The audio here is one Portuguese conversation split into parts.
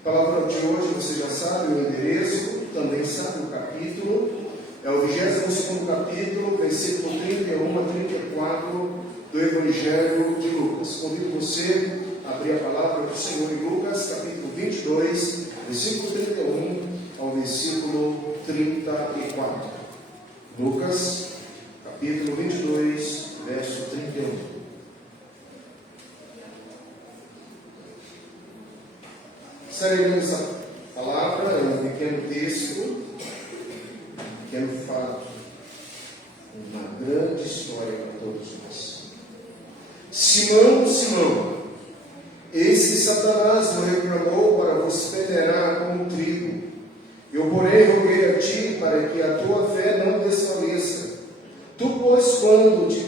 A palavra de hoje, você já sabe o endereço, também sabe o capítulo. É o 22º capítulo, versículo 31 a 34 do Evangelho de Lucas. Convido você a abrir a palavra do Senhor em Lucas, capítulo 22, versículo 31 ao versículo 34. Lucas, capítulo 22, verso 31. Estaremos a palavra, é um pequeno texto, um pequeno fato, uma grande história para todos nós. Simão, Simão, eis que Satanás o reclamou para vos peneirar como trigo. Eu, porém, roguei a ti para que a tua fé não desfaleça. Tu, pois, quando te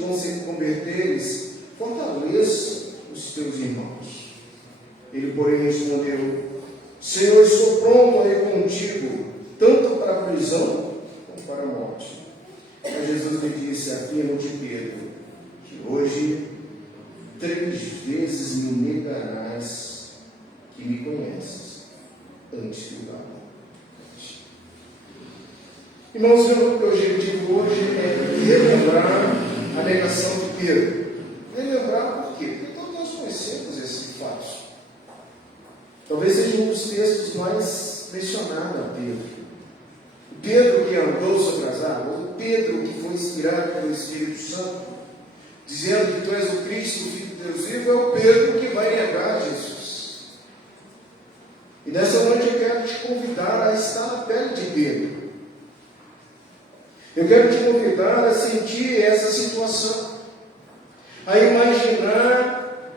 converteres, fortaleça os teus irmãos. Ele, porém, respondeu: Senhor, estou pronto a ir contigo, tanto para a prisão como para a morte. Mas Jesus lhe disse: afirmo-te, Pedro, que hoje 3 vezes me negarás que me conheces, antes que o galo. Irmãos, o objetivo hoje é relembrar a negação de Pedro. Relembrar por quê? Porque todos nós conhecemos esse fato. Talvez seja um dos textos mais mencionados a Pedro. O Pedro que andou sobre as águas, o Pedro que foi inspirado pelo Espírito Santo, dizendo que tu és o Cristo, o Filho de Deus vivo, é o Pedro que vai negar Jesus. E nessa noite eu quero te convidar a estar na pele de Pedro. Eu quero te convidar a sentir essa situação, a imaginar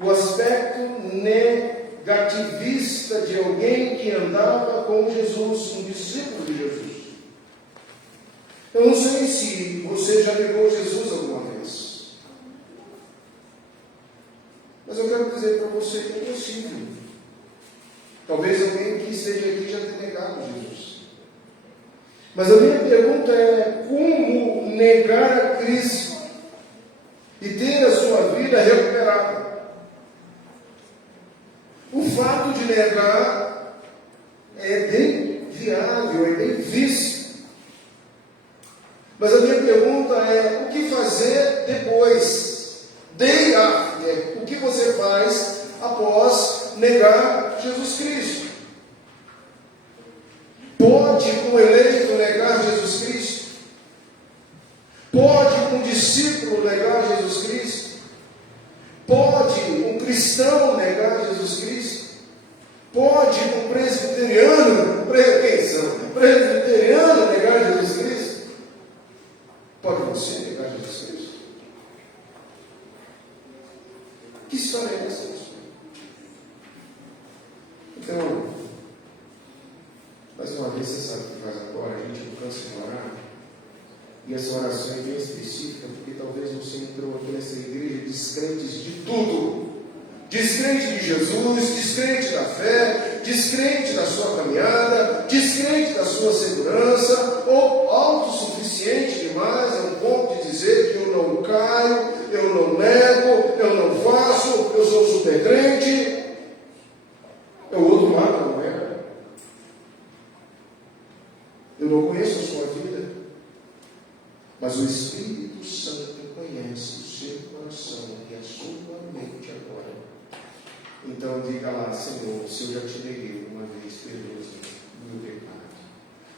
o aspecto negativista de alguém que andava com Jesus, um discípulo de Jesus. Eu não sei se você já negou Jesus alguma vez, mas eu quero dizer para você que é possível. Talvez alguém que esteja aqui já tenha negado Jesus. Mas a minha pergunta é: como negar a Cristo e ter a sua vida recuperada? O fato de negar é bem viável, é bem visto. Mas a minha pergunta é: o que fazer depois? Day after. O que você faz após negar Jesus Cristo? Pode um eleito negar Jesus Cristo? Pode um discípulo negar Jesus Cristo? Pode um cristão negar Jesus Cristo? Pode um presbiteriano negar Jesus Cristo? Pode você negar Jesus Cristo? Que história é essa? Então, mais uma vez, você sabe o que faz agora, a gente não cansa de orar. E essa oração é bem específica, porque talvez você entrou aqui nessa igreja descrente de tudo. Descrente de Jesus, descrente da fé, descrente da sua caminhada, descrente da sua segurança, ou autossuficiente demais, a um ponto de dizer que eu não caio, eu não nego, eu não faço, eu sou super crente. É o outro lado, não é? Eu não conheço a sua vida, mas o Espírito Santo conhece o seu coração e a sua mente agora. Então diga lá: Senhor, se eu já te neguei uma vez, perdoa-me o meu pecado.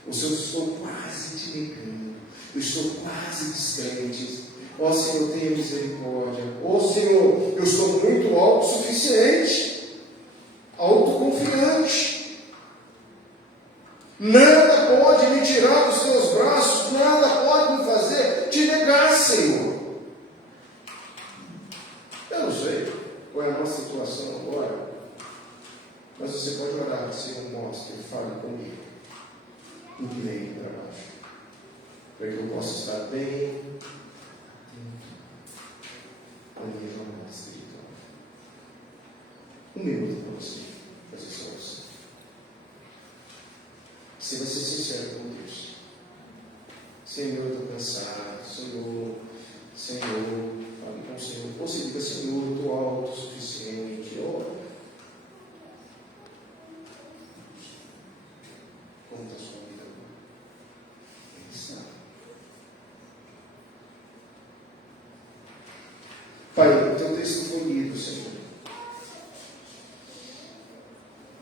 Ou se eu estou quase te negando, eu estou quase descrente. Ó Senhor, tenha misericórdia. Ó Senhor, eu sou muito autossuficiente, autoconfiante. Nada pode me tirar dos teus braços, nada pode me fazer te negar, Senhor. Eu não sei qual é a nossa situação agora, mas você pode orar: Senhor, mostre, fale comigo, incline para baixo, para que eu possa estar bem na minha jornada espiritual. 1 minuto para você fazer essa oração. Você vai ser sincero com Deus. Senhor, eu estou cansado. Senhor, fale com o Senhor. Ou se diga: Senhor, eu estou autossuficiente. o teu texto foi lido, Senhor.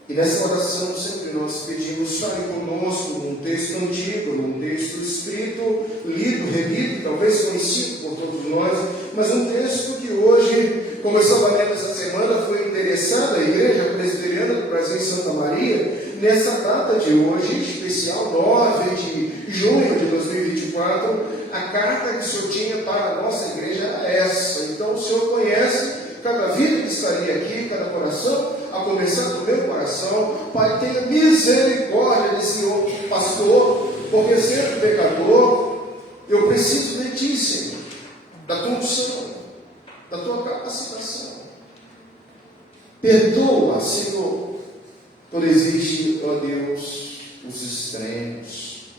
E nessa oração sempre nós pedimos, fale conosco num texto antigo, num texto escrito, lido, relido, talvez conhecido por todos nós, mas um texto que hoje, como eu estava lendo essa semana, foi endereçado à Igreja Presbiteriana do Brasil em Santa Maria, nessa data de hoje, especial, 9 de junho de 2024, a carta que o Senhor tinha para a nossa igreja era essa. Então o Senhor conhece cada vida que estaria aqui, cada coração, a começar do meu coração. Pai, tenha misericórdia desse pastor, porque sendo pecador, eu preciso de Ti, Senhor, da Tua unção, da Tua capacitação. Perdoa, Senhor, quando existe, ó Deus, os extremos,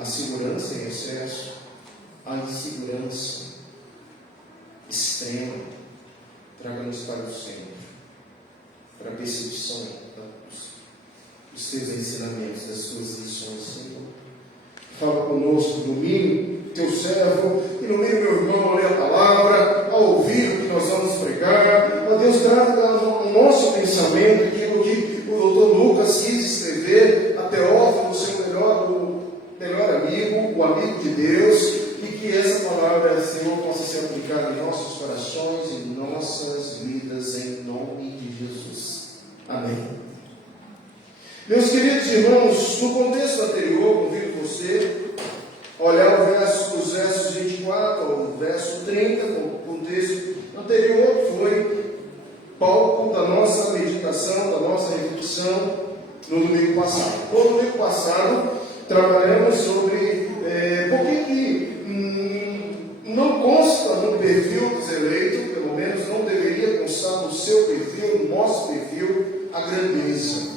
a segurança em excesso, a insegurança extrema. Traga-nos para o Senhor, para a percepção dos teus ensinamentos, das tuas lições, Senhor. Fala conosco, ilumine teu servo, ilumine meu irmão a ler a palavra, a ouvir o que nós vamos pregar. Ó Deus, traga ao nosso pensamento aquilo que o doutor Lucas quis escrever, a Teófilo, seu melhor amigo, o amigo de Deus, e que essa palavra, Senhor, possa ser aplicada em nossos corações, em nossas vidas, em nome de Jesus. Amém. Meus queridos irmãos, no contexto anterior, convido você a olhar os versos 24 ao verso 30, o contexto anterior foi palco da nossa meditação, da nossa reflexão no domingo passado. No domingo passado, trabalhamos sobre por que não consta no perfil dos eleitos, pelo menos não deveria constar no seu perfil, no nosso perfil, a grandeza.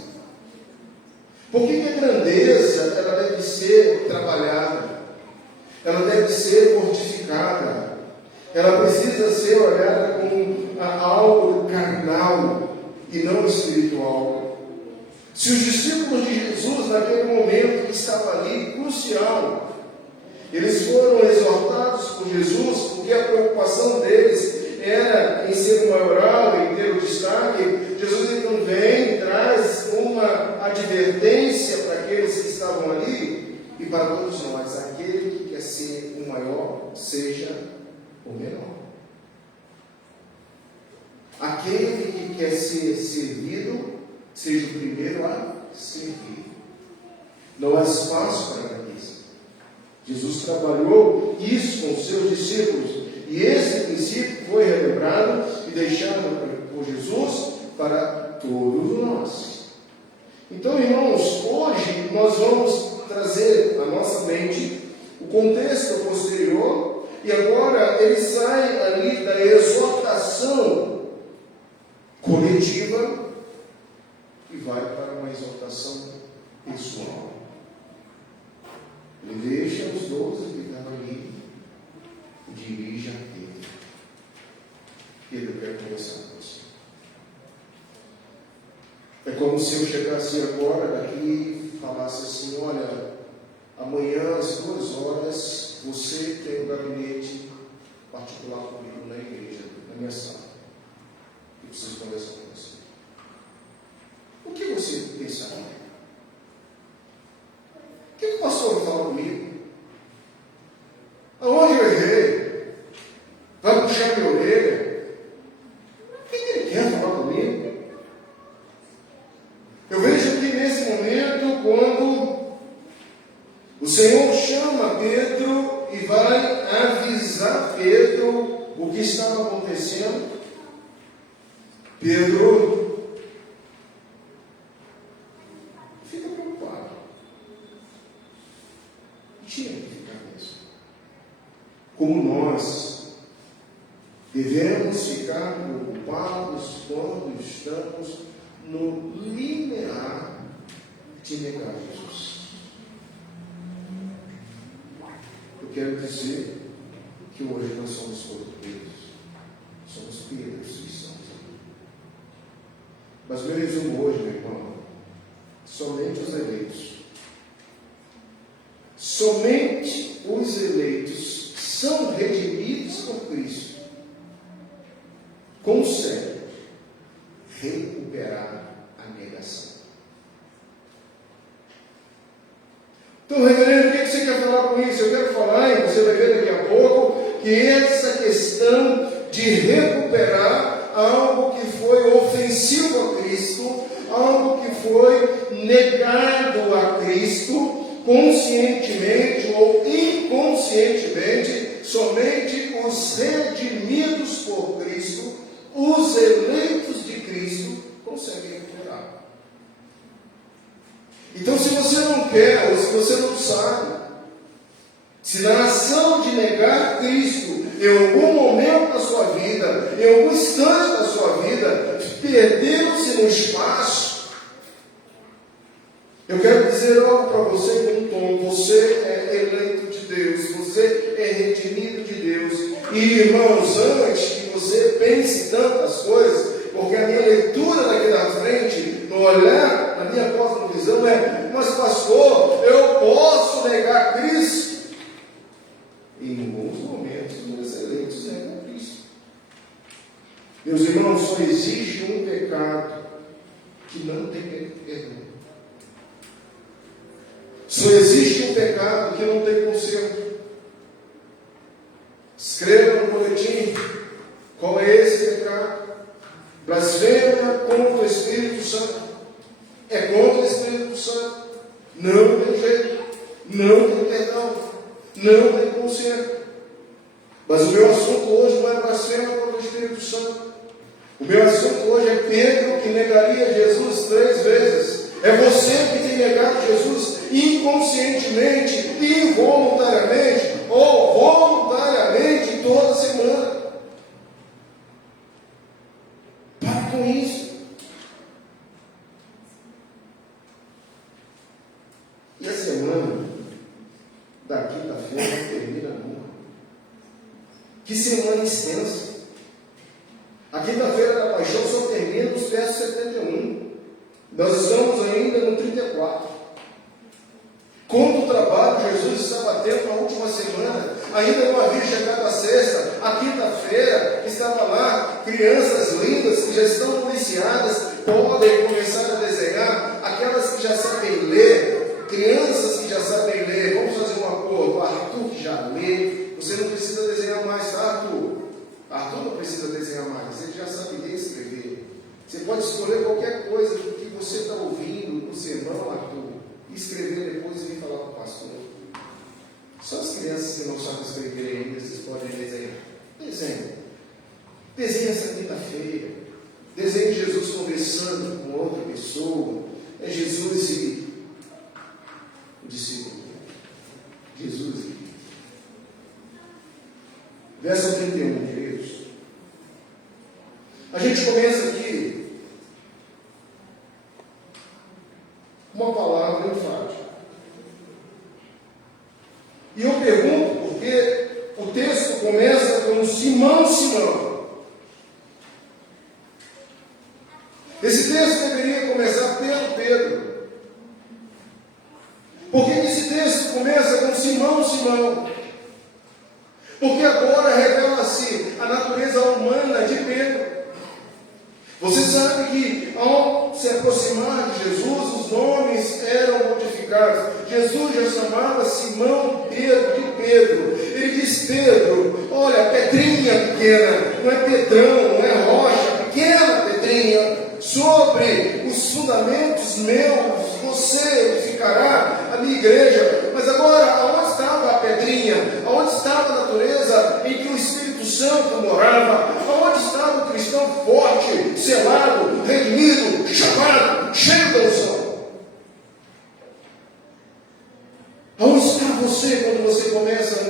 Por que a grandeza ela deve ser trabalhada? Ela deve ser mortificada. Ela precisa ser olhada como algo carnal e não espiritual. Se os discípulos de Jesus, naquele momento que estava ali, crucial, eles foram exortados por Jesus, porque a preocupação deles era em ser o maioral, em ter o destaque. Jesus então vem e traz uma advertência para aqueles que estavam ali e para todos nós: aquele que quer ser o maior, seja o menor. Aquele que quer ser servido, seja o primeiro a servir. Não há espaço para a grandeza. Jesus trabalhou isso com os seus discípulos, e esse princípio foi relembrado e deixado por Jesus para todos nós. Então, irmãos, hoje nós vamos trazer à nossa mente o contexto posterior, e agora ele sai ali da exortação coletiva e vai para uma exortação pessoal. Ele deixa os 12 que estavam ali e dirige a Pedro. Pedro, eu quero conversar com você. É como se eu chegasse agora daqui e falasse assim: olha, amanhã às 2 horas você tem um gabinete particular comigo na igreja, na minha sala. Eu preciso conversar com você. O que você pensaria? O que o pastor vai falar comigo? Aonde eu errei? Vai puxar minha orelha? O que ele quer falar comigo? Eu vejo aqui nesse momento, quando o Senhor chama Pedro e vai avisar Pedro o que estava acontecendo. Pedro fica preocupado. Tinha que ficar mesmo. Como nós devemos ficar preocupados quando estamos no limiar de negar Jesus. Eu quero dizer que hoje nós somos portugueses, somos Pedros que estamos aqui. Mas meu resumo hoje, meu irmão, somente os eleitos são redimidos por Cristo, conseguem recuperar a negação. Então, reverendo, o que você quer falar com isso? Eu quero falar, e você vai ver daqui a pouco, que essa questão de recuperar algo que foi ofensivo a Cristo, algo que foi negado a Cristo, conscientemente ou inconscientemente, somente os redimidos por Cristo, os eleitos de Cristo, conseguem recuperar. Então, se você não quer, ou se você não sabe, se na ação de negar Cristo, em algum momento da sua vida, em algum instante da sua vida, perderam-se no espaço, eu quero dizer algo para você com um tom: você é eleito de Deus, você é redimido de Deus. E, irmãos, antes que você pense tantas coisas, porque a minha leitura daqui na frente, no olhar, na minha cosmovisão é: mas pastor, eu posso negar Cristo? Em alguns momentos, os eleitos negam Cristo. Meus irmãos, só existe um pecado que não tem perdão. Só existe um pecado que não tem conserto. Escreva no boletim qual é esse pecado. Blasfêmia contra o Espírito Santo. É contra o Espírito Santo. Não tem jeito. Não tem perdão. Não tem conserto. Mas o meu assunto hoje não é blasfêmia contra o Espírito Santo. O meu assunto hoje é Pedro que negaria Jesus 3 vezes. É você que tem negado Jesus inconscientemente, involuntariamente ou voluntariamente toda semana. Pare com isso. E a semana da quinta-feira não termina nunca. Que semana extensa. A quinta-feira da paixão só termina nos versos 71. Nós estamos ainda no 34. Quanto trabalho Jesus estava tendo na última semana, ainda não havia chegado a sexta, a quinta-feira, estava lá, crianças lindas que já estão policiadas, podem começar a desenhar, aquelas que já sabem ler, crianças que já sabem ler. Vamos fazer um acordo: Arthur que já lê, você não precisa desenhar mais, tá, Arthur? Arthur não precisa desenhar mais, ele já sabe ler e escrever. Você pode escolher qualquer coisa do que você está ouvindo no sermão, Arthur, e escrever depois e vir falar com o pastor. Só as crianças que não sabem escrever ainda, vocês podem desenhar. Desenhe. Desenhe essa quinta-feira. Desenhe Jesus conversando com outra pessoa. É Jesus e o discípulo. Jesus e verso 31, queridos. A gente começa aqui uma palavra enfática. E eu pergunto porque o texto começa com Simão, Simão. Esse texto deveria começar pelo Pedro. Por que esse texto começa com Simão, Simão? Porque agora revela-se a natureza humana de Pedro. Você sabe que ao se aproximar de Jesus, os nomes eram modificados. Jesus já chamava Simão Pedro de Pedro. Ele diz: Pedro, olha, pedrinha pequena, não é pedrão, não é rocha, pequena pedrinha, sobre os fundamentos meus você edificará a minha igreja. Mas agora, aonde estava a pedrinha? Aonde estava a natureza em que o Espírito Santo morava? Aonde estava o cristão forte, selado, redimido, chamado, cheio da unção? Aonde está você quando você começa a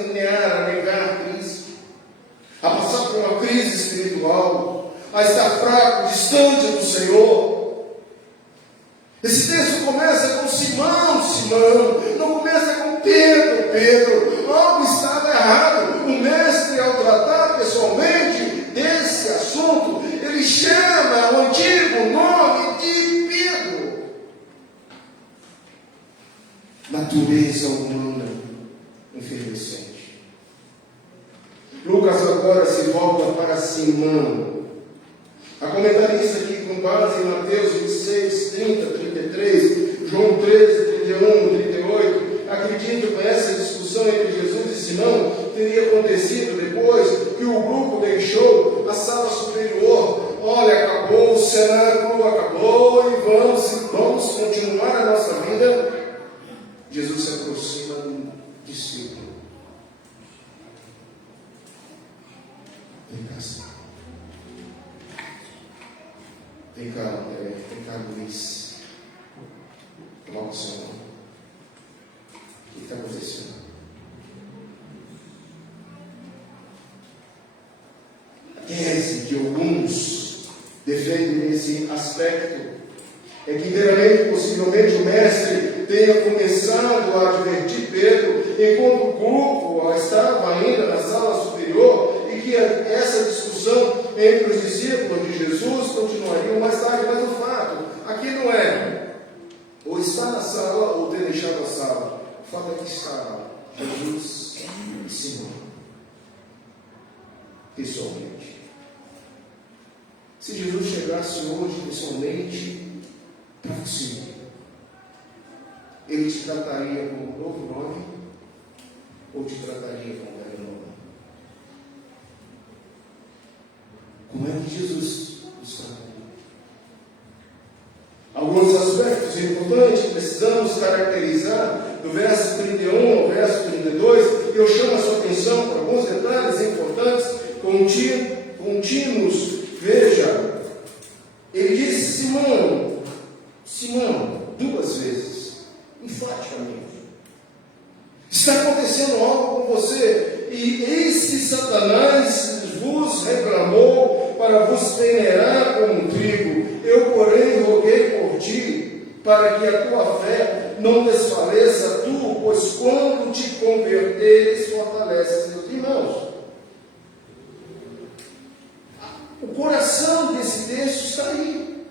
negar Cristo? A passar por uma crise espiritual, a estar fraco, distante do Senhor? Esse texto começa com Simão, Simão, não começa com Pedro, Pedro. Algo estava errado. O mestre, ao tratar pessoalmente desse assunto, ele chama o antigo nome de Pedro. Natureza humana enfermecente. Lucas agora se volta para Simão. A comentarista aqui, com base em Mateus 26, 30, 33, João 13, 31, 38, acredito que essa discussão entre Jesus e Simão teria acontecido depois que o grupo deixou a sala superior. Olha, acabou o cenáculo, acabou, e vamos continuar a nossa vida. Jesus se aproxima do discípulo. Vem cá, Senhor. Vem cá, André. Vem cá, Luiz. Coloca o seu nome. O que está acontecendo? A tese que alguns defendem nesse aspecto é que, inteiramente, possivelmente, o mestre tenha começado a advertir Pedro enquanto o grupo estava ainda na sala superior, e que essa discussão entre os discípulos de Jesus continuaria mais tarde. Mas o fato aqui não é ou estar na sala ou ter deixado a sala. O fato é que está Jesus e Simão pessoalmente. Se Jesus chegasse hoje pessoalmente para você, Ele te trataria com um novo nome ou te trataria com um velho nome? Como é que Jesus nos trataria? Alguns aspectos importantes que precisamos caracterizar do verso 31 ao verso 32, eu chamo a sua atenção para alguns detalhes importantes, contínuos. Veja, ele disse: Simão, Simão, duas vezes, enfaticamente, está acontecendo algo com você, e eis que Satanás vos reclamou para vos peneirar como um trigo. Eu, porém, roguei por ti, para que a tua fé não desfaleça tu, pois quando te converteres, fortaleces teus irmãos. O coração desse texto está aí.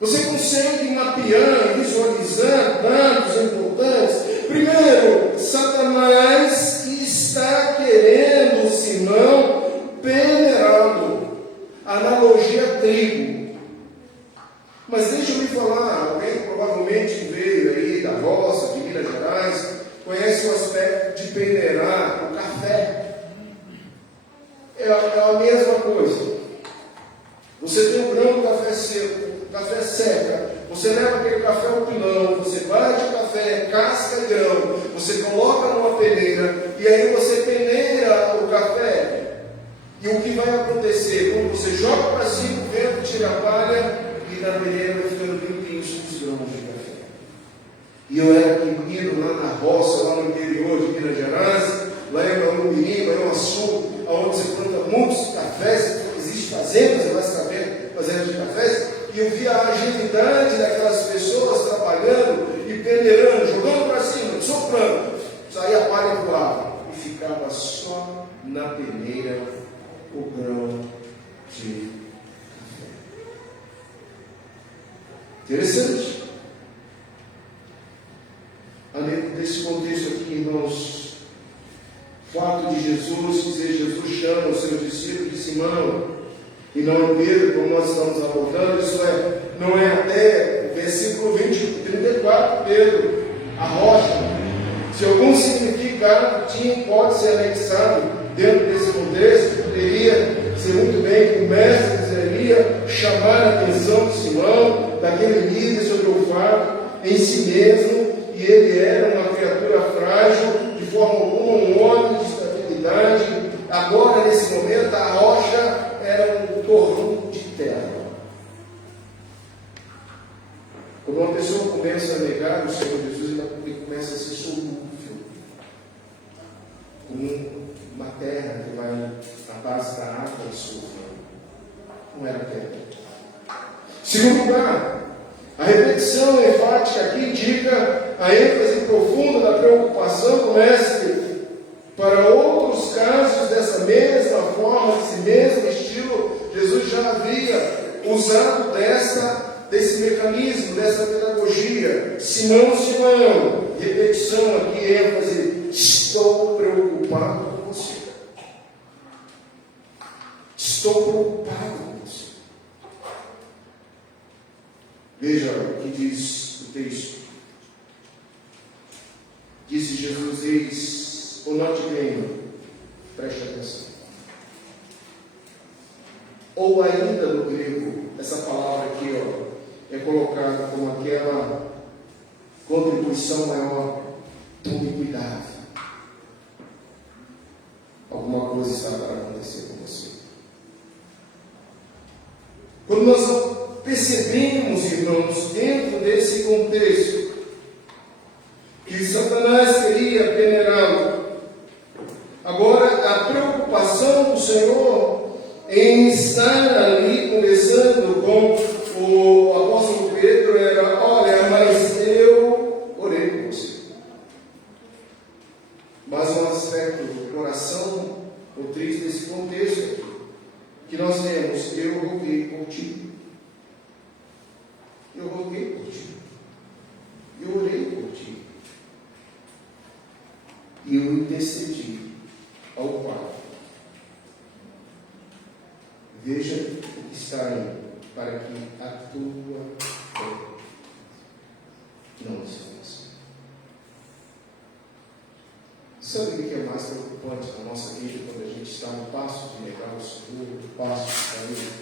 Você consegue mapear, visualizar dados importantes. Primeiro, Satanás está querendo Simão peneirado. Analogia trigo. Mas deixa eu lhe falar, alguém provavelmente veio aí da roça, de Minas Gerais, conhece o aspecto de peneirar, o café. É a mesma coisa. Você tem um grão de café seco, café seca, você leva aquele café ao pilão, você bate o café, casca e grão, você coloca numa peneira, e aí você peneira o café. E o que vai acontecer? Quando você joga para cima, o vento tira a palha, e na peneira vai ficando limpinho os grãos de café. E eu era pequeno lá na roça, lá no interior de Minas Gerais, lá em Barumirim, lá em Açu, onde você planta muitos cafés, existem fazendas de cafés, e eu via a agilidade daquelas pessoas trabalhando e peneirando, jogando para cima, soprando, saía a palha voava, e ficava só na peneira o grão de café. Interessante. Nesse contexto aqui, irmãos, o fato de Jesus dizer, Jesus chama o seu discípulo de Simão, e não Pedro, como nós estamos abordando, isso não é até o versículo 34, Pedro, a rocha. Se algum significado pode ser anexado dentro desse contexto, poderia ser muito bem que o mestre desejaria chamar a atenção de Simão, daquele líder sobre o fato em si mesmo, e ele era uma criatura frágil, de forma alguma um homem de estabilidade. Agora, nesse momento, a rocha era um torrão de terra. Quando uma pessoa começa a negar o Senhor Jesus, ele começa a ser solúvel, como uma terra que vai à base da água dissolvendo. Não era terra. Segundo lugar, a repetição enfática aqui indica a ênfase profunda da preocupação do mestre para outros casos dessa mesma forma, desse mesmo estilo. Jesus já havia usado desse mecanismo, dessa pedagogia. Simão, Simão, repetição aqui, ênfase, estou preocupado com você. Estou preocupado com você. Veja o que diz o texto. Disse Jesus: eis o norte grego. Preste atenção. Ou ainda no grego, essa palavra aqui, é colocada como aquela contribuição maior. Tome cuidado. Alguma coisa está para acontecer com você. Quando nós percebemos, irmãos, dentro desse contexto, que Satanás queria peneirá-lo, agora a preocupação do Senhor em estar ali conversando com o apóstolo Pedro era: olha, mas eu orei por você. Mas um aspecto do coração, o triste desse contexto, que nós temos: eu roguei por ti. Eu roguei por ti. Eu orei por ti. E eu intercedi ao Pai. Veja o que está aí, para que a tua fé não desfaça. Sabe o que é mais preocupante na nossa vida quando a gente está no passo de negar o Senhor, no passo de cair?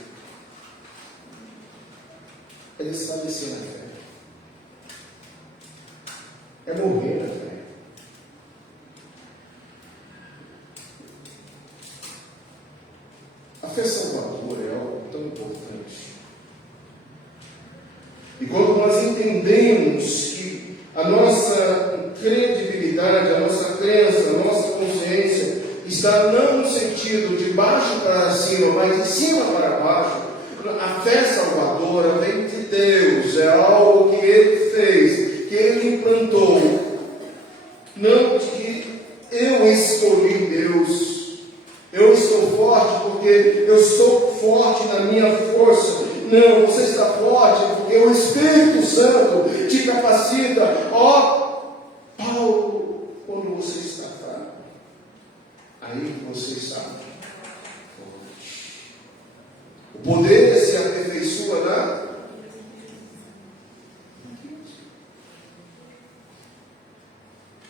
É desfalecer na fé. É morrer na fé. A fé salvadora é algo tão importante. E quando nós entendemos que a nossa credibilidade, a nossa crença, a nossa consciência está não no sentido de baixo para cima, mas de cima para baixo, a fé salvadora vem de Deus, é algo que Ele fez, que Ele implantou, não que eu escolhi Deus. Eu estou forte porque eu estou forte na minha força. Não, você está forte porque o Espírito Santo te capacita. Ó, Paulo, quando você está fraco, aí você está forte. O poder se aperfeiçoa na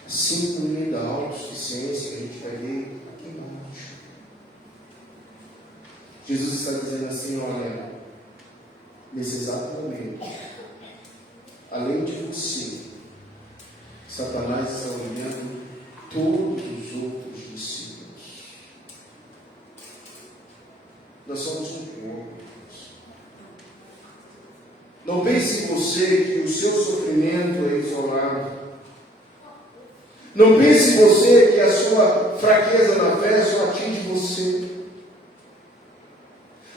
síndrome da autossuficiência que a gente vai ver aqui embaixo. Jesus está dizendo assim: olha, nesse exato momento, além de você, Satanás está olhando todos os outros discípulos. Nós somos um corpo. Não pense você que o seu sofrimento é isolado. Não pense você que a sua fraqueza na fé só atinge você.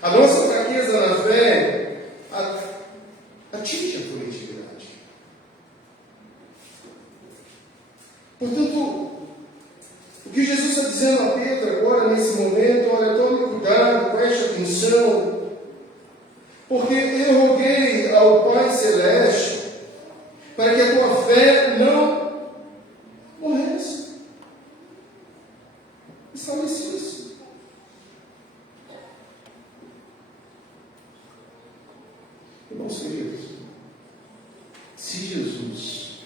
A nossa fraqueza na fé atinge a coletividade. Portanto, o que Jesus está dizendo a Pedro agora, nesse momento: olha, tome cuidado, preste atenção, porque eu roguei ao Pai Celeste para que a tua fé não morresse, estabelecesse. Irmãos queridos, se Jesus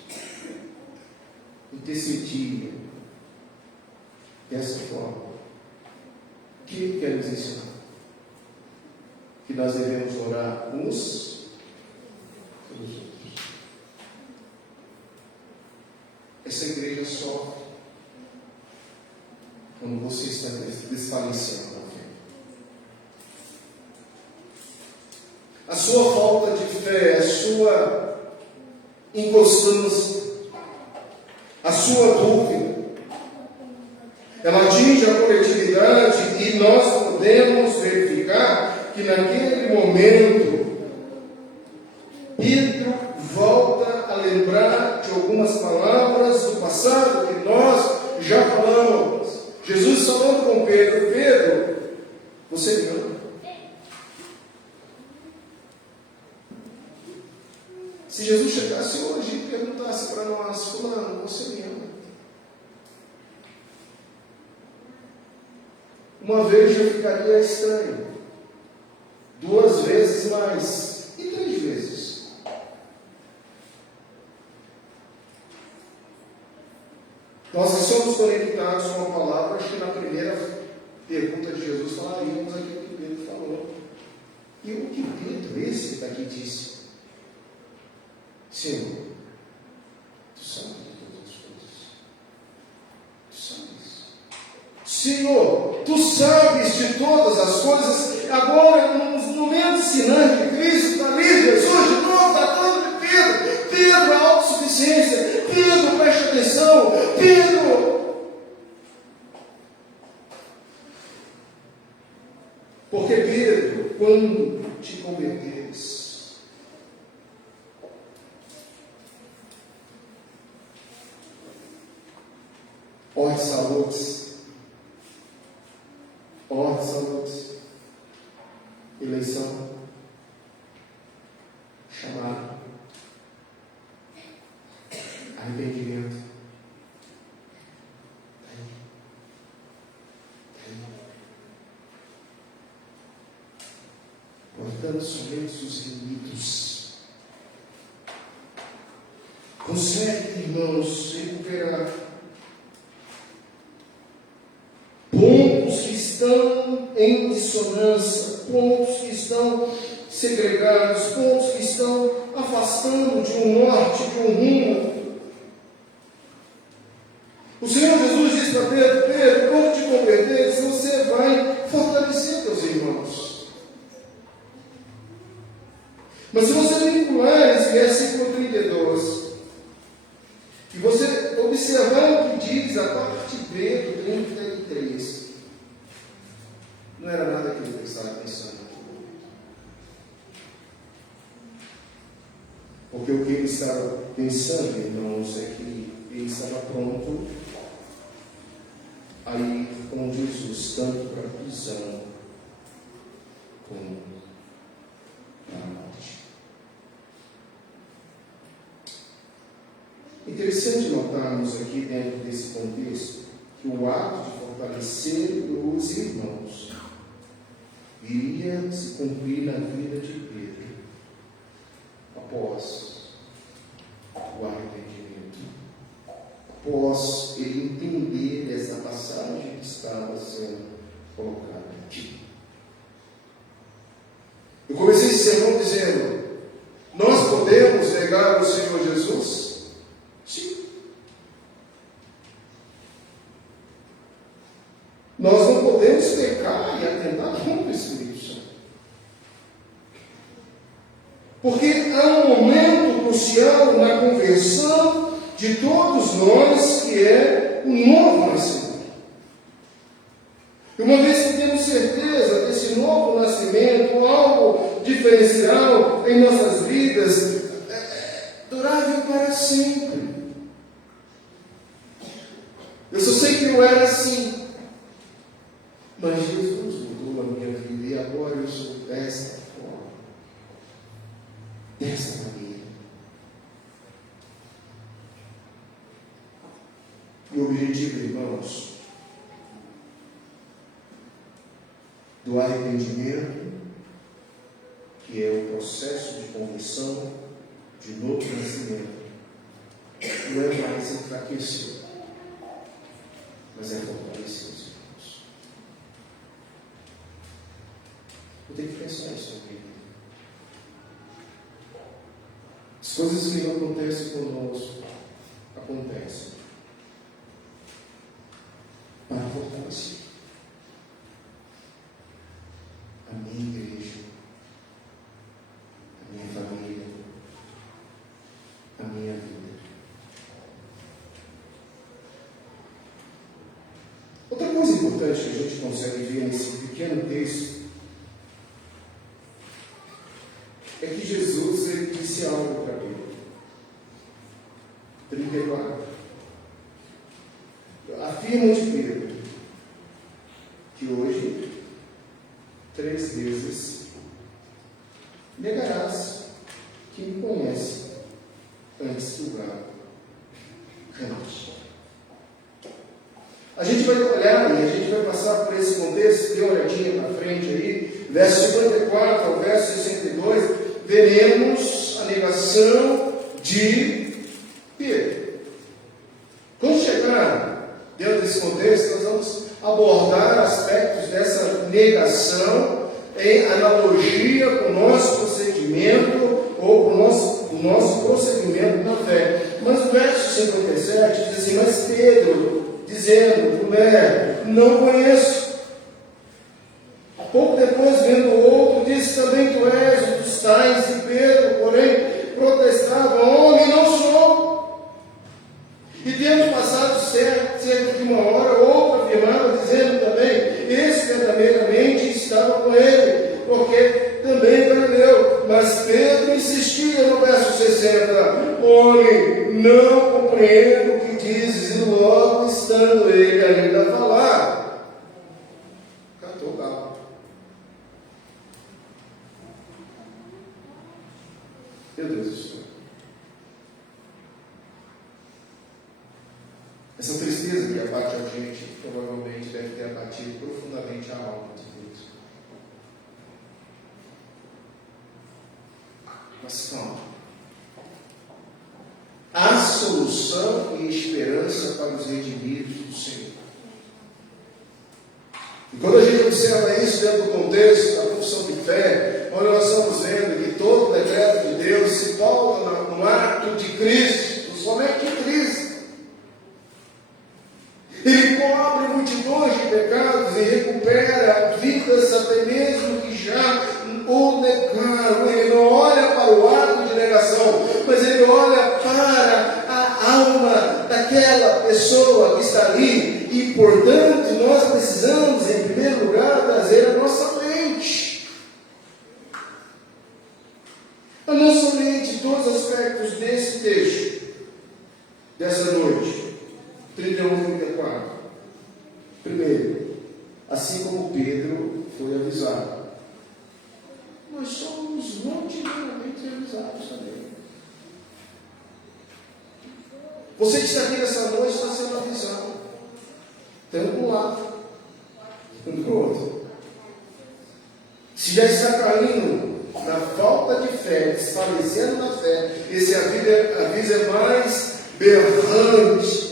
intercedia dessa forma, o que Ele quer nos ensinar? Que nós devemos orar uns pelos outros. Essa igreja sofre quando você está desfalecendo na fé. A sua falta de fé, a sua inconstância, a sua dúvida, ela atinge a coletividade e nós podemos verificar que naquele momento Pedro volta a lembrar de algumas palavras do passado que nós já falamos. Jesus falando com Pedro: Pedro, você me ama? Se Jesus chegasse hoje e perguntasse para nós: fulano, você me ama? Uma vez já ficaria estranho. 2 vezes mais. E 3 vezes. Nós que somos conectados com a palavra, acho que na primeira pergunta de Jesus falaríamos aquilo que Pedro falou. E o que Pedro, esse daqui, disse? Senhor, tu sabes de todas as coisas. Tu sabes. Senhor, tu sabes de todas as coisas. Agora, no meio de Sinai de Cristo, está ali Jesus de novo, está falando de Pedro. Pedro, a autossuficiência. Pedro, preste atenção. Pedro. Porque Pedro, quando te converteres, ordem saúde, eleição, chamado, arrependimento. Portanto, somente os remidos conseguem, irmãos, recuperar pontos que estão em dissonância, pontos que estão segregados, pontos que estão afastando de um norte, de um rumo. O Senhor Jesus disse para Pedro: Pedro, quando te converteres, você vai fortalecer teus irmãos. Mas se você vincular esse versículo 32, e você observar o que diz a parte B do 33, não era nada que ele estava pensando. Porque o que ele estava pensando, irmãos, é que ele estava pronto a ir com Jesus, tanto para a prisão como para a morte. Interessante notarmos aqui, dentro desse contexto, que o ato de fortalecer os irmãos iria se cumprir na vida de Pedro após o arrependimento, após ele entender essa passagem que estava sendo colocada aqui. Eu comecei esse sermão dizendo: nós podemos negar o Senhor Jesus? Sim. Nós não podemos pecar e atentar contra o Espírito Santo. Porque há um momento crucial na conversão de todos nós, que é o novo nascimento. E uma vez que temos certeza desse novo nascimento, algo diferencial em nossas vidas, durável para sempre. Eu só sei que eu era assim, mas Jesus mudou a minha vida e agora eu sou desta forma, desta maneira. E o objetivo, irmãos, do arrependimento, que é o processo de conversão, de novo nascimento, não é mais enfraquecer, mas é fortalecer os irmãos. Eu tenho que pensar isso na vida. As coisas que não acontecem conosco, acontecem para fortalecer a minha igreja, a minha família, a minha vida. Outra coisa importante que a gente consegue ver nesse pequeno texto é que Jesus, ele disse algo para Pedro. 34. Afirma de Pedro que hoje 3 vezes negarás que me conhece antes do galo cantar. A gente vai olhar e a gente vai passar por esse contexto, dê uma olhadinha para frente aí, verso 54 ao verso 62, veremos a negação de Pedro. Quando chegar dentro desse contexto, nós vamos abordar aspectos dessa negação em analogia com o nosso procedimento ou com o nosso procedimento na fé. Mas o verso 57 diz assim: mas Pedro, dizendo, mulher, não conheço. Pouco depois, vendo o outro, disse, também tu és um dos tais. E Pedro, porém, protestava, homem, não sou. E tendo passado cerca de uma hora, outro afirmava, dizendo também, esse verdadeiramente estava com ele, porque também Galileu. Mas Pedro insistia no verso 60, homem, não compreendo o que dizes. E logo, estando ele ainda a falar, cantou o galo. Meu Deus do céu. Essa tristeza que abate a gente, provavelmente deve ter abatido profundamente a alma de Deus. Mas calma. Há solução e esperança para os redimidos do Senhor. E quando a gente observa isso dentro do contexto da confissão de fé, onde nós estamos vendo que todo o decreto de Deus se volta no ato de Cristo, somente de Cristo. Ele cobre multidões de pecados e recupera vidas até mesmo que já o negaram. Ele não olha para o ato de negação, mas ele olha para a alma daquela pessoa que está ali. E, portanto, nós precisamos, em primeiro lugar, trazer a nossa mente. A nossa mente, todos os aspectos desse texto, dessa noite. 31 e 34. Primeiro, assim como Pedro foi avisado, nós somos rotineiramente avisados também. Você que está aqui nessa noite está sendo avisado, tanto de um lado, quanto do outro. Se já está caindo na falta de fé, desfalecendo na fé, esse aviso é mais berrante.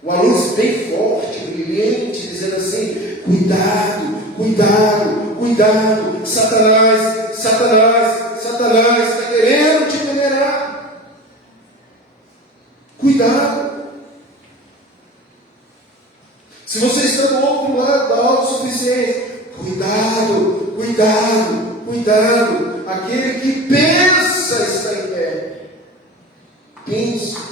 Uma luz bem forte, brilhante, dizendo assim: cuidado, cuidado, cuidado, Satanás, Satanás, Satanás está querendo te temerar. Cuidado. Se você está do outro lado da autossuficiência, cuidado, cuidado, cuidado. Aquele que pensa está em pé. Pensa.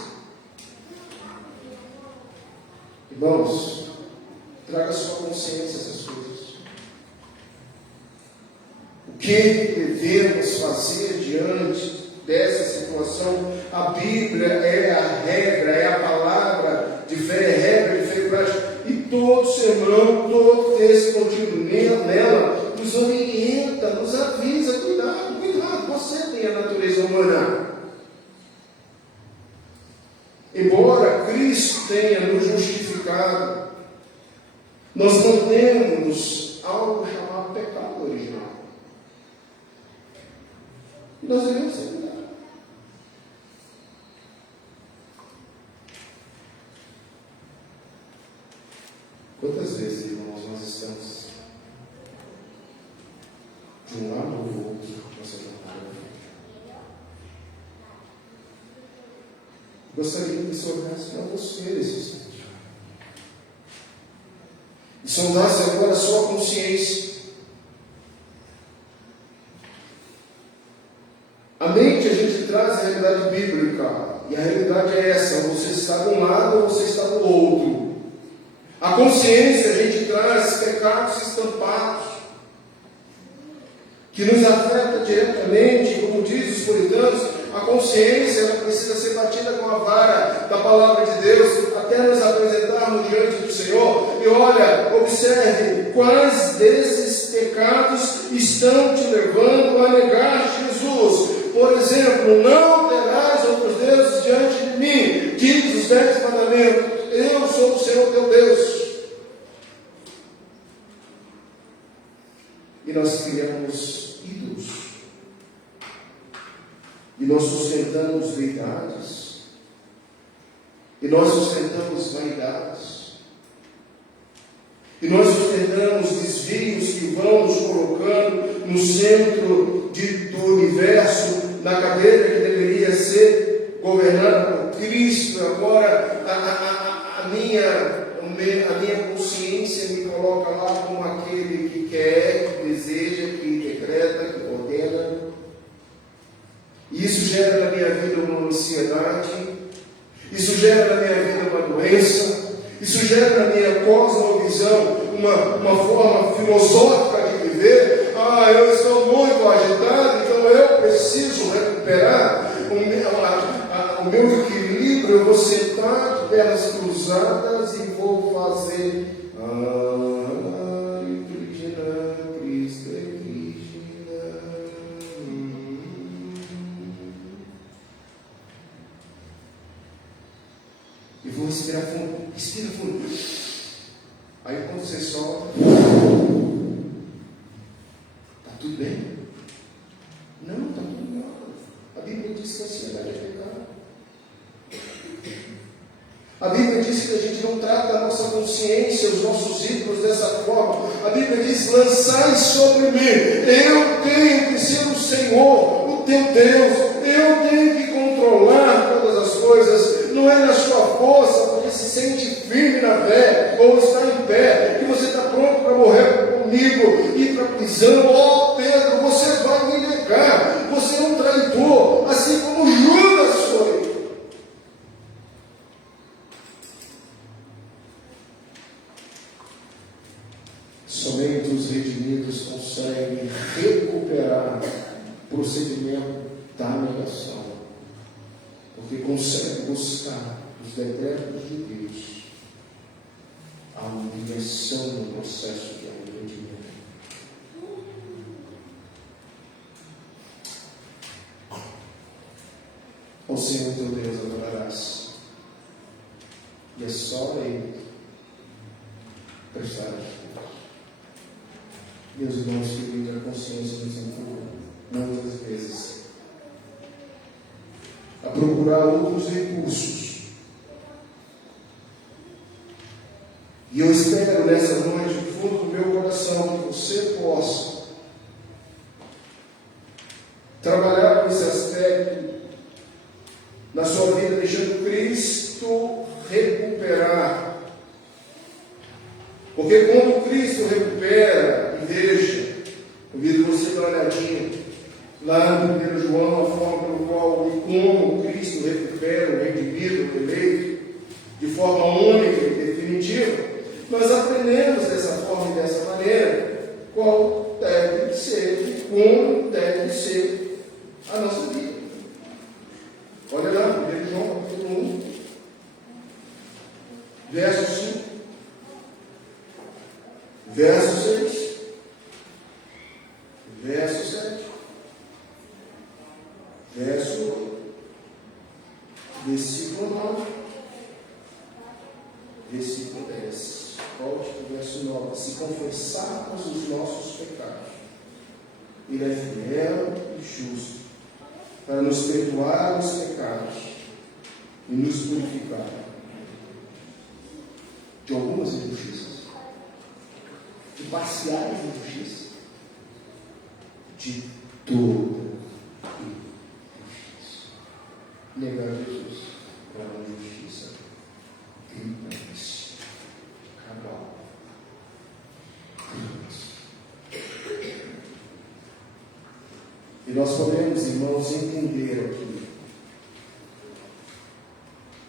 Irmãos, traga a sua consciência essas coisas. O que devemos fazer diante dessa situação? A Bíblia é a regra, é a palavra de fé, é a regra de fé e prática. E todo sermão, todo texto contido nela, nos orienta, nos avisa: cuidado, cuidado, você tem a natureza humana. Embora Cristo tenha nos justificado, nós não temos algo chamado pecado original. Nós devemos ser cuidados. Quantas vezes, irmãos, nós estamos de um lado ou do outro nessa jornada? Gostaria que você olhasse para você nesse instante. E sondasse agora a sua consciência. A mente, a gente traz a realidade bíblica. E a realidade é essa: você está de um lado ou você está do outro. A consciência, a gente traz pecados estampados, que nos afeta diretamente, como diz os puritanos. A consciência, ela precisa ser batida com a vara da palavra de Deus, até nos apresentarmos diante do Senhor. E olha, observe quais desses pecados estão te levando a negar Jesus. Por exemplo, não terás outros deuses diante de mim, diz os 10 mandamentos. Eu sou o Senhor teu E nós criamos ídolos. E nós sustentamos deidades. E nós sustentamos vaidades. E nós sustentamos desvios que vão nos colocando no centro do universo, na cadeira que deveria ser governada por Cristo. Agora a minha consciência me coloca lá como aquele que quer, que deseja, que decreta, que ordena. E isso gera na minha vida uma ansiedade. Isso gera na minha vida uma doença. Isso gera na minha cosmovisão uma forma filosófica de viver. Eu estou muito agitado, então eu preciso recuperar o meu equilíbrio. Eu vou sentar de pernas cruzadas e vou fazer Krishna, Krishna, Krishna. E vou respirar fundo. Respira fundo. Aí quando você solta, está tudo bem? Não, está tudo mal. A Bíblia diz que a ansiedade é pecado. A Bíblia diz que a gente não trata a nossa consciência, os nossos ídolos dessa forma. A Bíblia diz: lançai sobre mim. Eu tenho que ser o Senhor, o teu Deus. Eu tenho que controlar todas as coisas. Não é na sua força, porque se sente firme na fé, ou está em pé, que você está pronto para morrer comigo, ir para a prisão. Pedro, você vai me negar. Você é um traidor, assim como Judas foi. Somente os redimidos conseguem recuperar o procedimento da negação, porque conseguem buscar os decretos de Deus a humilhação no processo de arrependimento. Ao Senhor teu Deus adorarás, e é só a Ele prestar culto. Meus irmãos, que a consciência nos empurra muitas vezes a procurar outros recursos. E eu espero nessa noite, do fundo do meu coração, que você possa trabalhar com esse aspecto na sua vida, deixando Cristo recuperar. Porque quando Cristo recupera, e veja, convido você para uma olhadinha lá no 1 João, a forma pelo qual e como Cristo recupera o redimido, o eleito, de forma única e definitiva. Nós aprendemos dessa forma e dessa maneira qual deve ser e como deve ser a nossa vida. Olha lá, 1 João, capítulo 1, verso 5, verso 6, verso 7, verso 8, versículo 9, versículo 10. Volte para o verso 9. Se confessarmos os nossos pecados, Ele é fiel e justo para nos perdoar os pecados e nos purificar de algumas injustiças, de parciais injustiças, de toda injustiça. Negar Jesus é uma injustiça gritante. E nós podemos, irmãos, entender aqui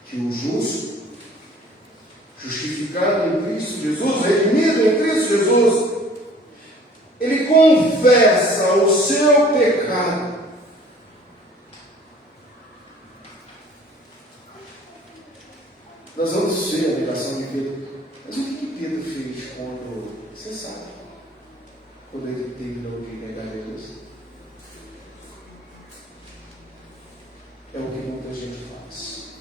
que o justo, justificado em Cristo Jesus, redimido em Cristo Jesus, ele confessa o seu pecado. Nós vamos ver a ligação de Pedro. Mas o que Pedro fez quando, você sabe, quando ele terminou de negar Jesus? É o que muita gente faz.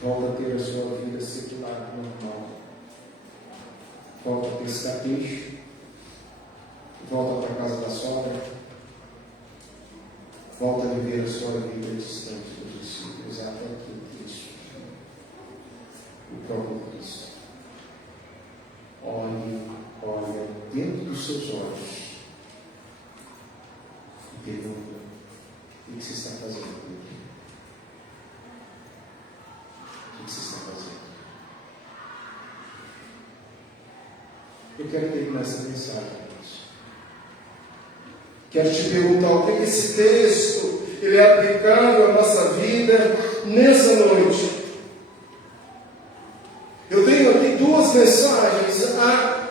Volta a ter a sua vida secular normal. volta a pescar peixe, volta para a casa da sogra, volta a viver a sua vida distante dos discípulos, até que Cristo, o próprio Cristo, olha dentro dos seus olhos e pergunta: o que você está fazendo aqui? O que você está fazendo? Eu quero terminar essa mensagem, irmãos. Quero te perguntar o que esse texto ele é aplicável à nossa vida nessa noite. Eu tenho aqui duas mensagens. A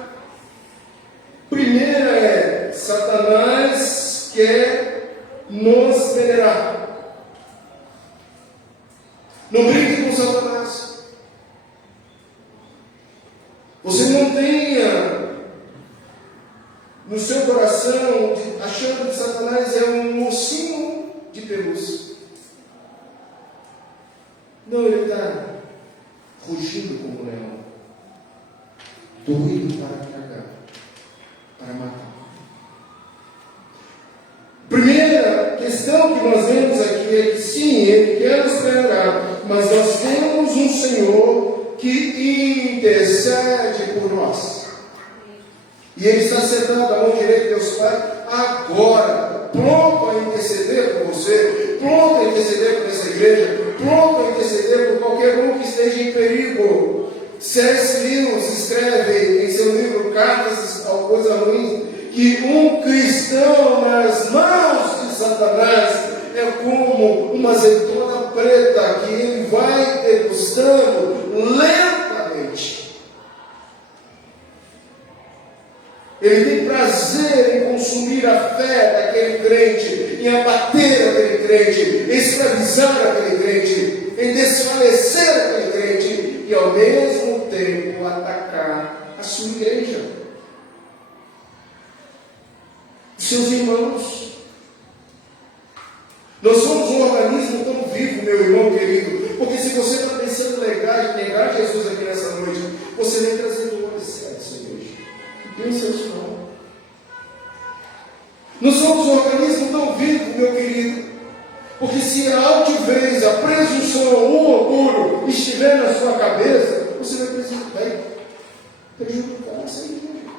primeira é: Satanás quer nos venerar. Não brinque com Satanás. Você não tenha no seu coração achando que Satanás é um ursinho de pelúcia. Não, ele está rugindo como um leão, doido para tragar, para matar. Primeira questão que nós vemos aqui é que sim, ele quer nos pegar, mas nós temos um Senhor que intercede por nós. E Ele está sentado à mão direita de Deus Pai agora, pronto a interceder por você, pronto a interceder por essa igreja, pronto a interceder por qualquer um que esteja em perigo. C.S. Lewis escreve em seu livro Cartas ao Coisa Ruim que um cristão nas mãos de Satanás é como uma azeitona preta que ele vai degustando lentamente. Ele tem prazer em consumir a fé daquele crente, em abater aquele crente, em escravizar aquele crente, em desfalecer aquele crente e ao mesmo tempo atacar a sua igreja, seus irmãos. Nós somos um organismo tão vivo, meu irmão querido, porque se você está pensando negar Jesus aqui nessa noite, você vem trazendo dores sérias à sua igreja. Pensa isso não. Nós somos um organismo tão vivo, meu querido, porque se a altivez, a presunção, o orgulho estiver na sua cabeça, você vai prejudicar essa igreja.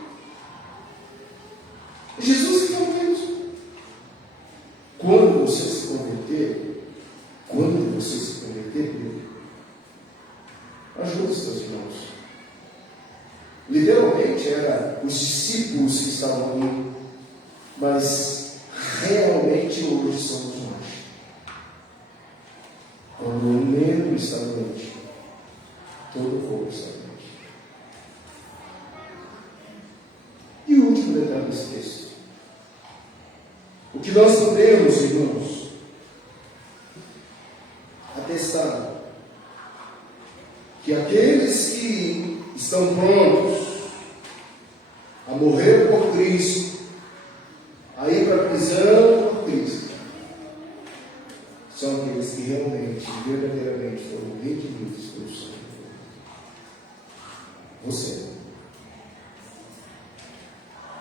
Jesus falou isso. Quando você se converter, ajude os seus irmãos. Literalmente eram os discípulos que estavam ali, mas realmente hoje somos nós. Quando o membro está doente, todo o corpo está doente. E o último detalhe desse texto: o que nós podemos, irmãos, atestar que aqueles que estão prontos a morrer por Cristo, a ir para a prisão por Cristo, são aqueles que realmente, verdadeiramente foram redimidos pelo Senhor. Você.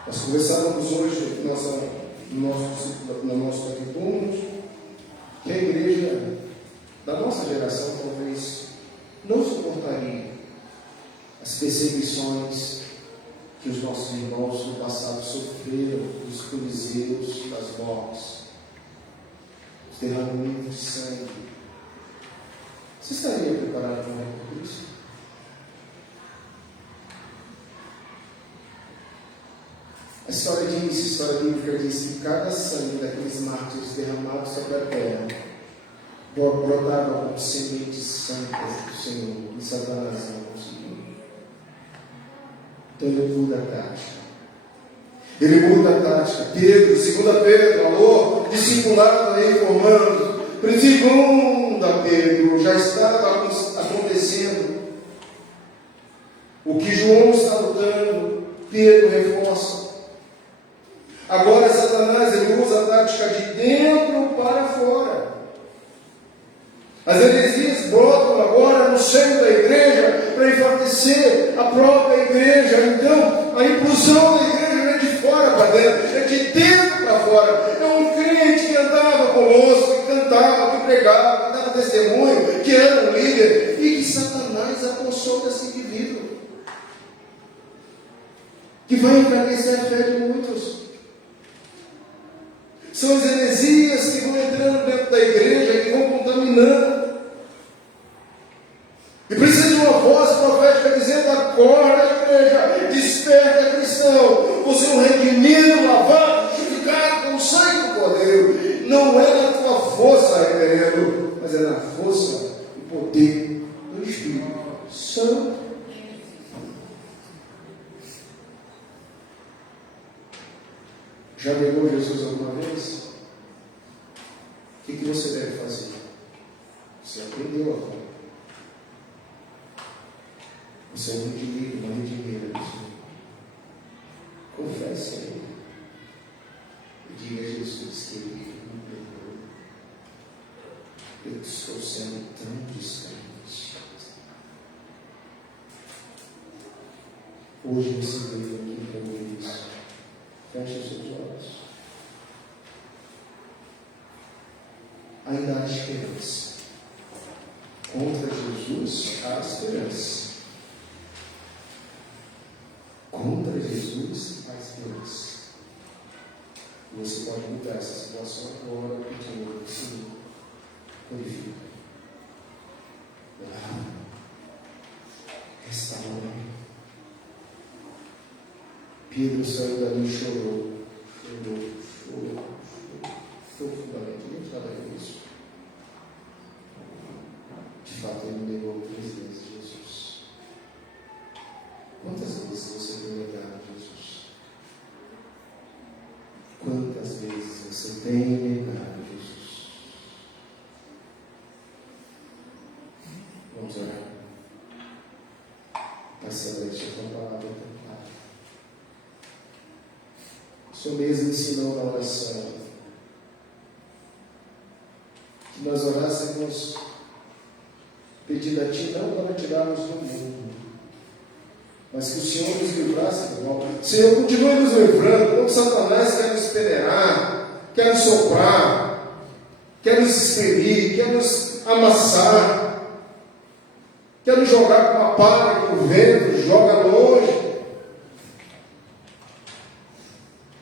Nós conversávamos hoje no nosso capítulo que a igreja da nossa geração talvez não suportaria as perseguições que os nossos irmãos no passado sofreram dos coliseus, das mortes, os derramamentos de sangue. Você estaria preparado para morrer por Cristo? A história bíblica diz que cada sangue daqueles mártires derramados sobre a terra brotava como sementes santas do Senhor, e Satanás não conseguiu. Então ele muda a tática. Pedro, 2 Pedro, alô, discipulado aí formando. 2 Pedro, já estava acontecendo. O que João está lutando, Pedro reforça. Agora Satanás ele usa a tática de dentro para fora. As heresias brotam agora no seio da igreja, para enfraquecer a própria igreja. Então, a inclusão da igreja não é de fora para dentro, é de dentro para fora. É um crente que andava conosco, que cantava, que pregava, que dava testemunho, que era um líder, e que Satanás apossou desse indivíduo, que vai enfraquecer a fé de muitos. São as heresias que vão entrando dentro da igreja, que vão contaminando. E precisa de uma voz profética dizendo: acorda, igreja, desperta, cristão. Você é um redimido, lavado, justificado com o sangue do Cordeiro. Não é na tua força, reverendo, mas é na força e poder do Espírito Santo. Já negou Jesus alguma vez? O que você deve fazer? Você aprendeu agora. Você é um redimido, uma redimida do Senhor. Confesse a Ele. E diga a Jesus que Ele me perdoou. Eu estou sendo tão distante. Hoje você veio aqui para ouvir isso. Feche os seus olhos. Ainda há esperança. Contra Jesus há esperança. Contra Jesus há esperança. Você pode mudar essa situação agora, pedindo ao Senhor. Glorifica. Restaura. Pedro saiu dali e chorou profundamente. Nem falaria isso. De fato, ele negou 3 vezes Jesus. Quantas vezes você tem negado Jesus? Quantas vezes você tem negado Jesus? Vamos orar. Pai celeste, a tua palavra é tão clara. O Senhor mesmo ensinou na oração que nós orássemos pedindo a Ti não para tirarmos do mundo, mas que o Senhor nos livrasse do mal. Senhor, continue nos livrando, como Satanás quer nos peneirar, quer nos soprar, quer nos exprimir, quer nos amassar, quer nos jogar com uma palha que o vento joga longe.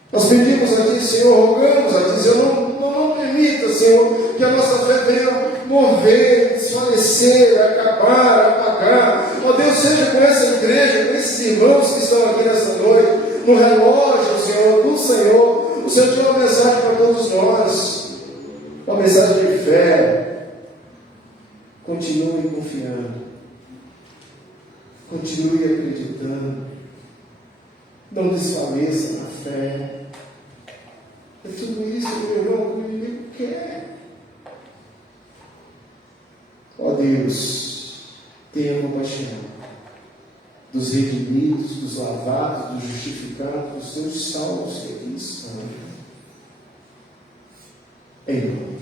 Nós pedimos a Ti, Senhor, rogamos a Ti, Senhor, não permita, Senhor, que a nossa fé venha mover, desfalecer, acabar, apagar. Ó Deus, seja com essa igreja, com esses irmãos que estão aqui nessa noite, no relógio, Senhor, do Senhor. O Senhor tem uma mensagem para todos nós, uma mensagem de fé. Continue confiando, continue acreditando, não desfaleça na fé. É tudo isso, meu irmão, que o inimigo quer. Ó Deus, tenha compaixão dos redimidos, dos lavados, dos justificados, dos teus salvos que aqui estão. Em nome